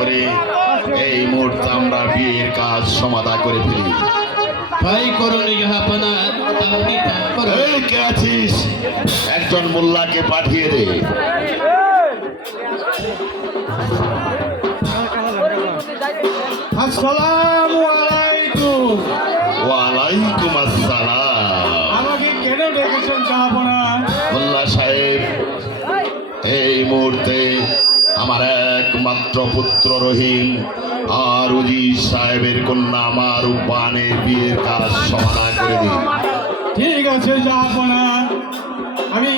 করে এই মুহূর্তে আমরা বিয়ের কাজ সমাধা করে ফেলি। ভাই করুণী জাহাপনা, আপনি এই কে আছিস? একজন মোল্লাকে পাঠিয়ে দে। আসসালামু আলাইকুম। ওয়ালাইকুম আসসালাম। আমাকে কেন ডেকেছেন জাহাপনা? মোল্লা সাহেব, এই মুহূর্তে আমার একমাত্র পুত্র রহিম আর উজির সাহেবের কন্যা আমার উপানের বিয়ের কাজ সমাধা করে দিন। ঠিক আছে জাহাপনা, আমি